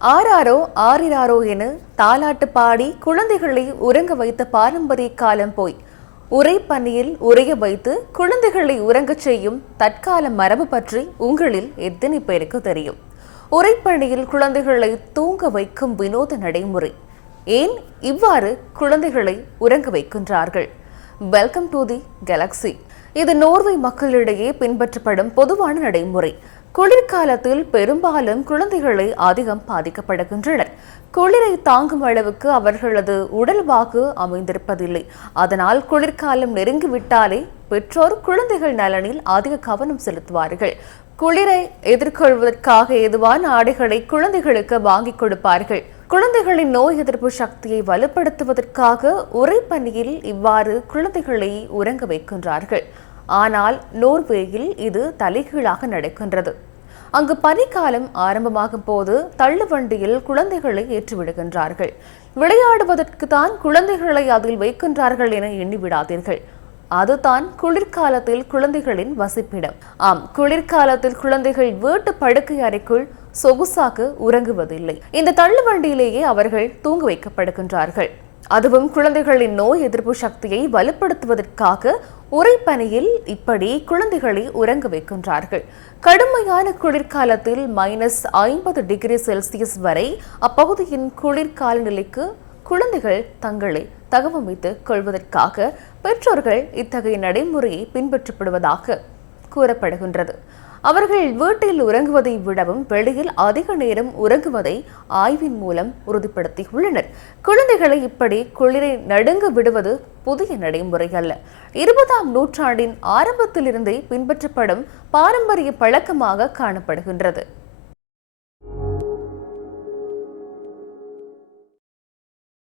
ஆராரோ ஆரிராரோ என தாலாட்டு பாடி குழந்தைகளை உறங்க வைத்த பாரம்பரிய காலம் போய் உறைபனியில் உறைய வைத்து குழந்தைகளை உறங்கச் செய்யும் தற்கால மரபு பற்றி உங்களில் எத்தனை பேருக்கு தெரியும்? உறைபனியில் குழந்தைகளை தூங்க வைக்கும் வினோத நடைமுறை. ஏன் இவ்வாறு குழந்தைகளை உறங்க வைக்கின்றார்கள்? Welcome to the galaxy. இது நோர்வே மக்களிடையே பின்பற்றப்படும் பொதுவான நடைமுறை. குளிர்காலத்தில் பெரும்பாலும் குழந்தைகளை அதிகம் பாதிக்கப்படுகின்றனர். குளிரை தாங்கும் அளவுக்கு அவர்களது உடல்வாகு அமைந்திருப்பதில்லை. அதனால் குளிர்காலம் நெருங்கிவிட்டாலே பெற்றோர் குழந்தைகள் நலனில் அதிக கவனம் செலுத்துவார்கள். குளிரை எதிர்கொள்வதற்காக ஏதுவான ஆடைகளை குழந்தைகளுக்கு வாங்கிக் கொடுப்பார்கள். குழந்தைகளின் நோய் எதிர்ப்பு சக்தியை வலுப்படுத்துவதற்காக உறைபனியில் இவ்வாறு குழந்தைகளை உறங்க வைக்கின்றார்கள். ஆனால் நோர்வேயில் இது தலைகீழாக நடக்கின்றது. அங்கு பனிக்காலம் ஆரம்பமாகும் போது தள்ளுவண்டியில் குழந்தைகளை ஏற்றிவிடுகின்றார்கள். விளையாடுவதற்கு தான் குழந்தைகளை அதில் வைக்கின்றார்கள் என எண்ணிவிடாதீர்கள். அதுதான் குளிர்காலத்தில் குழந்தைகளின் வசிப்பிடம். ஆம், குளிர்காலத்தில் குழந்தைகள் வீட்டு படுக்கை அறைக்குள் சொகுசாக உறங்குவதில்லை. இந்த தள்ளுவண்டியிலேயே அவர்கள் தூங்க வைக்கப்படுகின்றார்கள். அதுவும் குழந்தைகளின் நோய் எதிர்ப்பு சக்தியை வலுப்படுத்துவதற்காக உறைபனியில் இப்படி குழந்தைகளை உறங்க வைக்கின்றார்கள். கடுமையான குளிர்காலத்தில் -50 டிகிரி செல்சியஸ் வரை அப்பகுதியின் குளிர்கால நிலைக்கு குழந்தைகள் தங்களை தகவமைத்துக் கொள்வதற்காக பெற்றோர்கள் இத்தகைய நடைமுறையை பின்பற்றப்படுவதாக கூறப்படுகின்றது. அவர்கள் வீட்டில் உறங்குவதை விடவும் வெளியில் அதிக நேரம் உறங்குவதை ஆய்வின் மூலம் உறுதிப்படுத்தியுள்ளனர். குழந்தைகளை இப்படி குளிரை நடுங்க விடுவது புதிய நடைமுறை அல்ல. 20ஆம் நூற்றாண்டின் ஆரம்பத்திலிருந்தே பின்பற்றப்படும் பாரம்பரிய பழக்கமாக காணப்படுகின்றது.